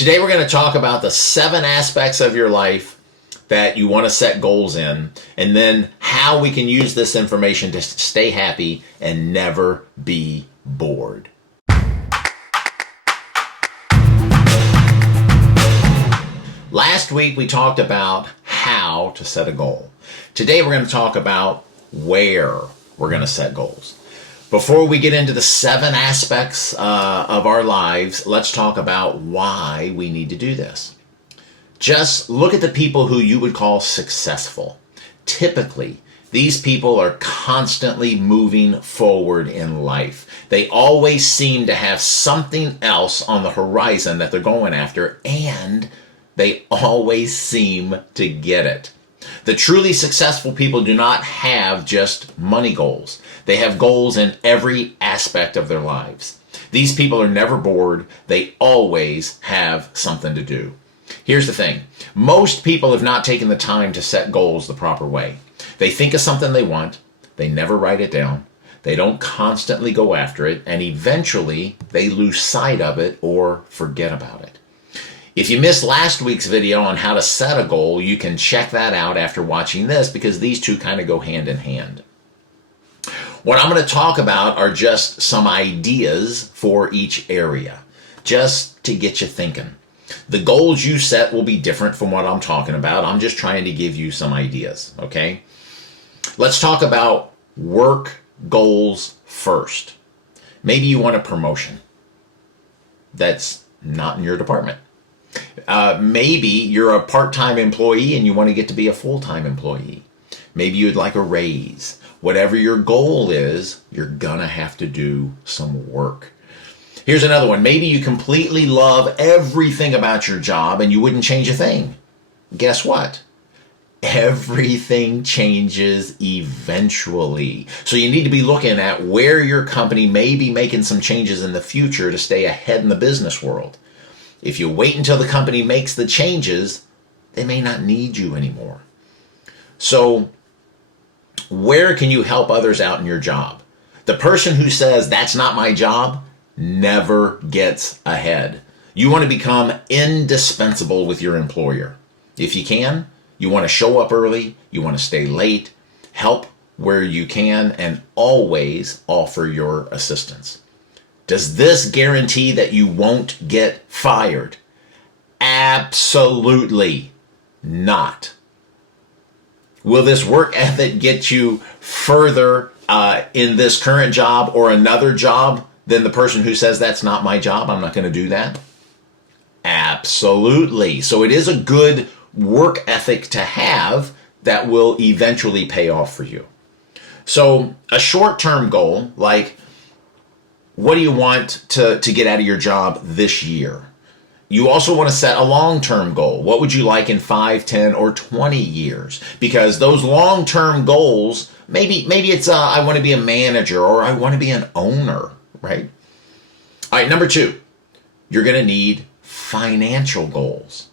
Today we're going to talk about the 7 aspects of your life that you want to set goals in, and then how we can use this information to stay happy and never be bored. Last week we talked about how to set a goal. Today we're going to talk about where we're going to set goals. Before we get into the 7 aspects of our lives, let's talk about why we need to do this. Just look at the people who you would call successful. Typically, these people are constantly moving forward in life. They always seem to have something else on the horizon that they're going after, and they always seem to get it. The truly successful people do not have just money goals. They have goals in every aspect of their lives. These people are never bored. They always have something to do. Here's the thing. Most people have not taken the time to set goals the proper way. They think of something they want. They never write it down. They don't constantly go after it, and eventually they lose sight of it or forget about it. If you missed last week's video on how to set a goal, you can check that out after watching this, because these two kind of go hand in hand. What I'm going to talk about are just some ideas for each area, just to get you thinking. The goals you set will be different from what I'm talking about. I'm just trying to give you some ideas, okay? Let's talk about work goals first. Maybe you want a promotion that's not in your department. Maybe you're a part-time employee and you want to get to be a full-time employee. Maybe you'd like a raise. Whatever your goal is, you're gonna have to do some work. Here's another one. Maybe you completely love everything about your job and you wouldn't change a thing. Guess what? Everything changes eventually. So you need to be looking at where your company may be making some changes in the future to stay ahead in the business world. If you wait until the company makes the changes, they may not need you anymore. So where can you help others out in your job? The person who says, "That's not my job," never gets ahead. You want to become indispensable with your employer. If you can, you want to show up early, you want to stay late, help where you can, and always offer your assistance. Does this guarantee that you won't get fired? Absolutely not. Will this work ethic get you further in this current job or another job than the person who says, "That's not my job, I'm not going to do that"? Absolutely. So it is a good work ethic to have that will eventually pay off for you. So a short-term goal, like, what do you want to get out of your job this year? You also want to set a long-term goal. What would you like in 5, 10, or 20 years? Because those long-term goals, maybe it's I want to be a manager, or I want to be an owner, right? All right, number 2, you're going to need financial goals.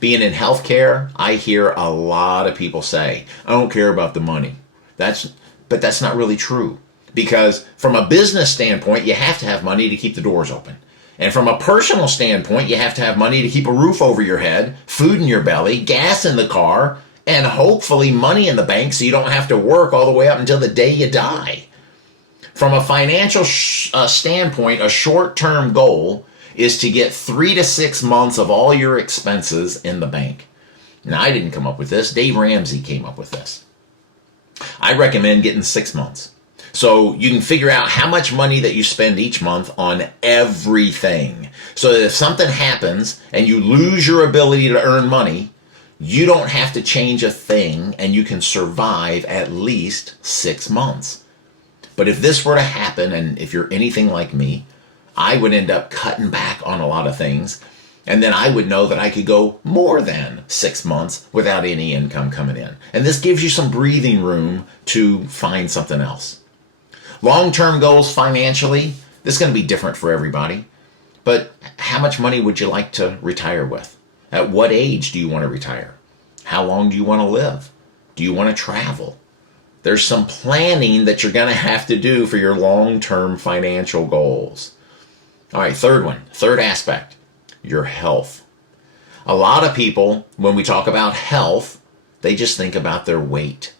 Being in healthcare, I hear a lot of people say, "I don't care about the money." But that's not really true. Because from a business standpoint, you have to have money to keep the doors open. And from a personal standpoint, you have to have money to keep a roof over your head, food in your belly, gas in the car, and hopefully money in the bank so you don't have to work all the way up until the day you die. From a financial standpoint, a short-term goal is to get 3 to 6 months of all your expenses in the bank. Now, I didn't come up with this. Dave Ramsey came up with this. I recommend getting 6 months. So you can figure out how much money that you spend each month on everything. So that if something happens and you lose your ability to earn money, you don't have to change a thing and you can survive at least 6 months. But if this were to happen, and if you're anything like me, I would end up cutting back on a lot of things. And then I would know that I could go more than 6 months without any income coming in. And this gives you some breathing room to find something else. Long-term goals financially, this is going to be different for everybody. But how much money would you like to retire with? At what age do you want to retire? How long do you want to live? Do you want to travel? There's some planning that you're going to have to do for your long-term financial goals. All right, third aspect. your health. A lot of people, when we talk about health, they just think about their weight.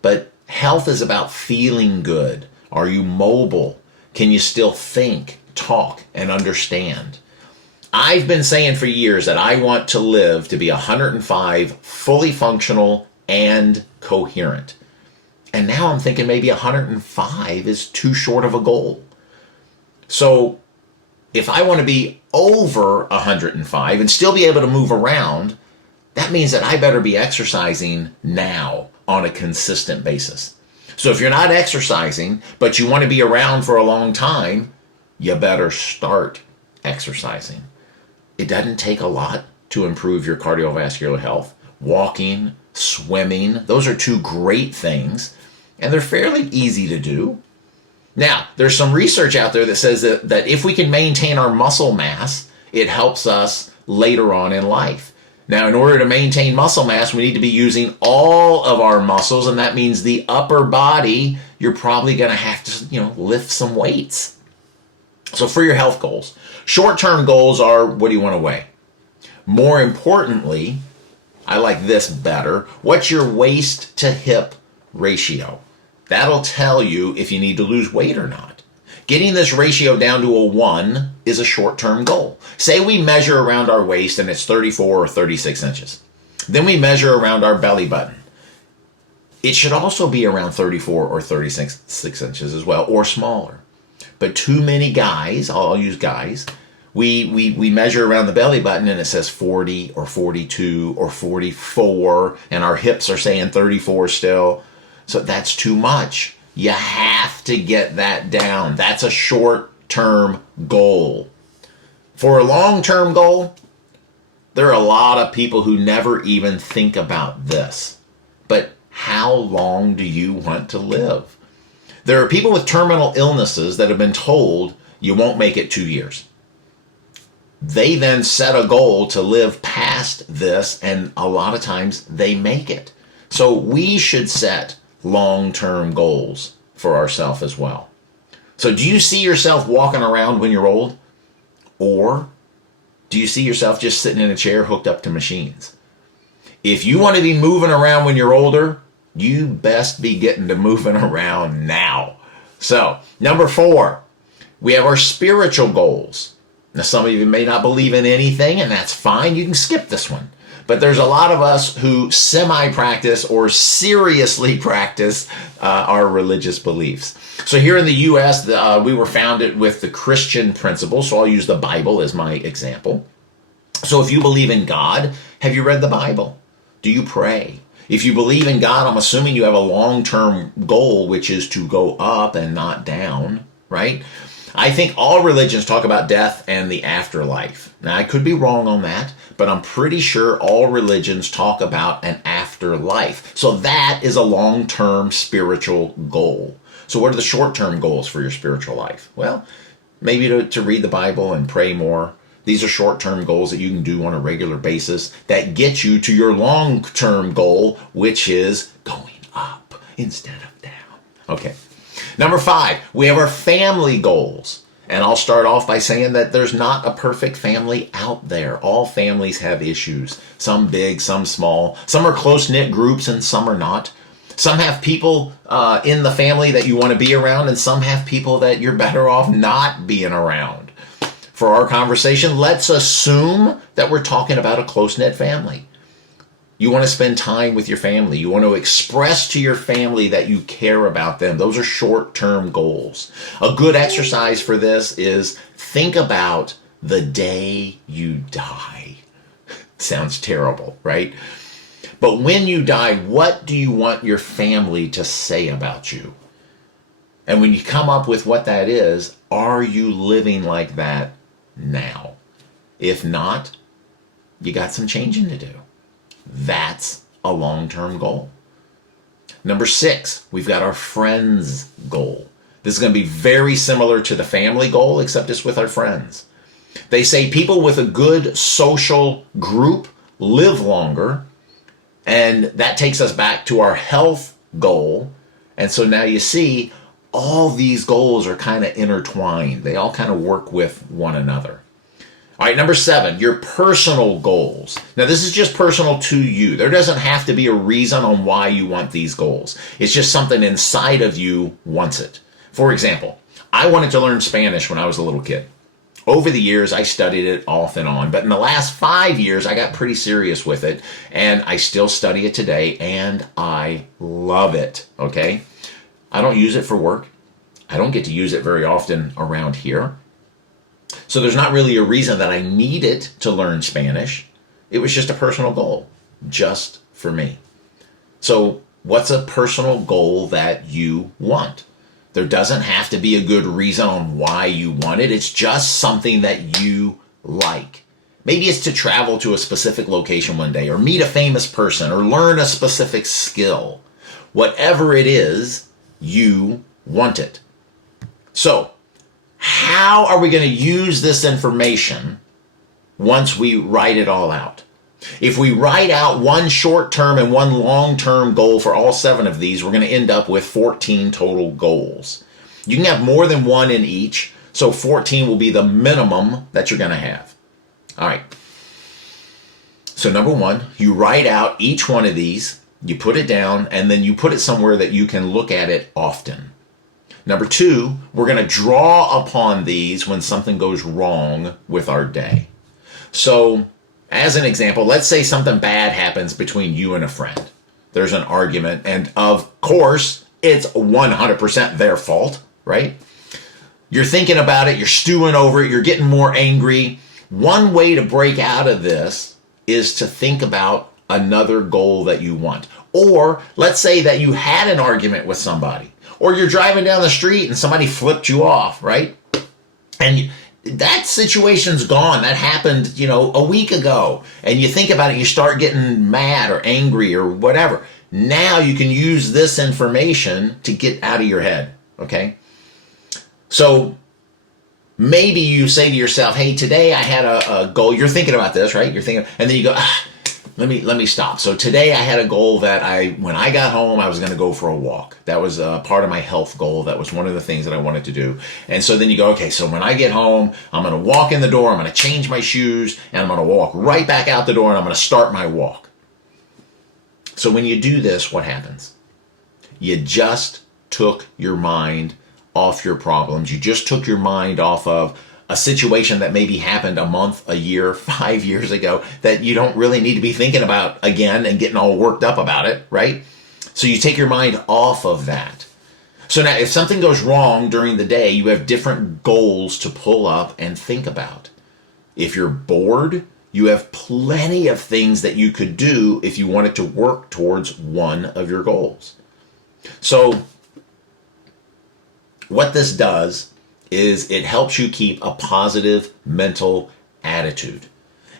But health is about feeling good. Are you mobile? Can you still think, talk, and understand? I've been saying for years that I want to live to be 105, fully functional and coherent. And now I'm thinking maybe 105 is too short of a goal. So if I want to be over 105 and still be able to move around, that means that I better be exercising now on a consistent basis. So if you're not exercising, but you want to be around for a long time, you better start exercising. It doesn't take a lot to improve your cardiovascular health. Walking, swimming, those are two great things, and they're fairly easy to do. Now, there's some research out there that says that if we can maintain our muscle mass, it helps us later on in life. Now, in order to maintain muscle mass, we need to be using all of our muscles, and that means the upper body, you're probably going to have to, lift some weights. So for your health goals, short-term goals are, what do you want to weigh? More importantly, I like this better. What's your waist to hip ratio? That'll tell you if you need to lose weight or not. Getting this ratio down to a 1 is a short-term goal. Say we measure around our waist and it's 34 or 36 inches. Then we measure around our belly button. It should also be around 34 or 36 inches as well, or smaller. But too many guys, I'll use guys, we measure around the belly button and it says 40 or 42 or 44, and our hips are saying 34 still. So that's too much. You have to get that down. That's a short-term goal. For a long-term goal, there are a lot of people who never even think about this. But how long do you want to live? There are people with terminal illnesses that have been told you won't make it 2 years. They then set a goal to live past this, and a lot of times they make it. So we should set long-term goals for ourselves as well. So do you see yourself walking around when you're old? Or do you see yourself just sitting in a chair hooked up to machines? If you want to be moving around when you're older, you best be getting to moving around now. So, number 4, we have our spiritual goals. Now, some of you may not believe in anything, and that's fine. You can skip this one. But there's a lot of us who semi-practice or seriously practice our religious beliefs. So here in the U.S., we were founded with the Christian principles, so I'll use the Bible as my example. So if you believe in God, have you read the Bible? Do you pray? If you believe in God, I'm assuming you have a long-term goal, which is to go up and not down, right? I think all religions talk about death and the afterlife. Now, I could be wrong on that, but I'm pretty sure all religions talk about an afterlife. So that is a long-term spiritual goal. So what are the short-term goals for your spiritual life? Well, maybe to read the Bible and pray more. These are short-term goals that you can do on a regular basis that get you to your long-term goal, which is going up instead of down. Okay. Number 5, we have our family goals. And I'll start off by saying that there's not a perfect family out there. All families have issues. Some big, some small. Some are close-knit groups and some are not. Some have people in the family that you want to be around, and some have people that you're better off not being around. For our conversation, let's assume that we're talking about a close-knit family. You want to spend time with your family. You want to express to your family that you care about them. Those are short-term goals. A good exercise for this is think about the day you die. Sounds terrible, right? But when you die, what do you want your family to say about you? And when you come up with what that is, are you living like that now? If not, you got some changing to do. That's a long-term goal. Number 6, we've got our friends goal. This is going to be very similar to the family goal, except it's with our friends. They say people with a good social group live longer, and that takes us back to our health goal. And so now you see all these goals are kind of intertwined. They all kind of work with one another. All right, number 7, your personal goals. Now, this is just personal to you. There doesn't have to be a reason on why you want these goals. It's just something inside of you wants it. For example, I wanted to learn Spanish when I was a little kid. Over the years, I studied it off and on, but in the last 5 years, I got pretty serious with it, and I still study it today, and I love it, okay? I don't use it for work. I don't get to use it very often around here. So there's not really a reason that I need it to learn Spanish. It was just a personal goal, just for me. So what's a personal goal that you want? There doesn't have to be a good reason on why you want it. It's just something that you like. Maybe it's to travel to a specific location one day, or meet a famous person, or learn a specific skill. Whatever it is, you want it. So, how are we going to use this information once we write it all out? If we write out one short-term and one long-term goal for all 7 of these, we're going to end up with 14 total goals. You can have more than one in each, so 14 will be the minimum that you're going to have. All right. So number 1, you write out each one of these, you put it down, and then you put it somewhere that you can look at it often. Number 2, we're going to draw upon these when something goes wrong with our day. So, as an example, let's say something bad happens between you and a friend. There's an argument, and of course, it's 100% their fault, right? You're thinking about it, you're stewing over it, you're getting more angry. One way to break out of this is to think about another goal that you want. Or let's say that you had an argument with somebody, or you're driving down the street and somebody flipped you off, right? And that situation's gone. That happened, a week ago. And you think about it, you start getting mad or angry or whatever. Now you can use this information to get out of your head, okay? So maybe you say to yourself, hey, today I had a goal. You're thinking about this, right? You're thinking, and then you go, let me stop. So today I had a goal that when I got home, I was going to go for a walk. That was part of my health goal. That was one of the things that I wanted to do. And so then you go, okay, so when I get home, I'm going to walk in the door, I'm going to change my shoes, and I'm going to walk right back out the door, and I'm going to start my walk. So when you do this, what happens? You just took your mind off your problems. You just took your mind off of a situation that maybe happened a month, a year, 5 years ago that you don't really need to be thinking about again and getting all worked up about it, right? So you take your mind off of that. So now if something goes wrong during the day, you have different goals to pull up and think about. If you're bored, you have plenty of things that you could do if you wanted to work towards one of your goals. So what this does is it helps you keep a positive mental attitude.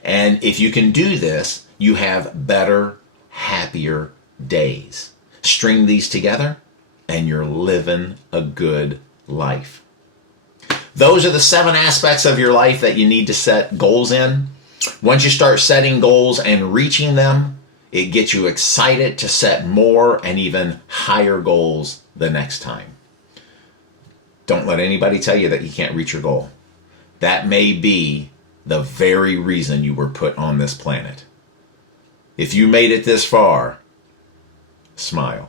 And if you can do this, you have better, happier days. String these together, and you're living a good life. Those are the 7 aspects of your life that you need to set goals in. Once you start setting goals and reaching them, it gets you excited to set more and even higher goals the next time. Don't let anybody tell you that you can't reach your goal. That may be the very reason you were put on this planet. If you made it this far, smile.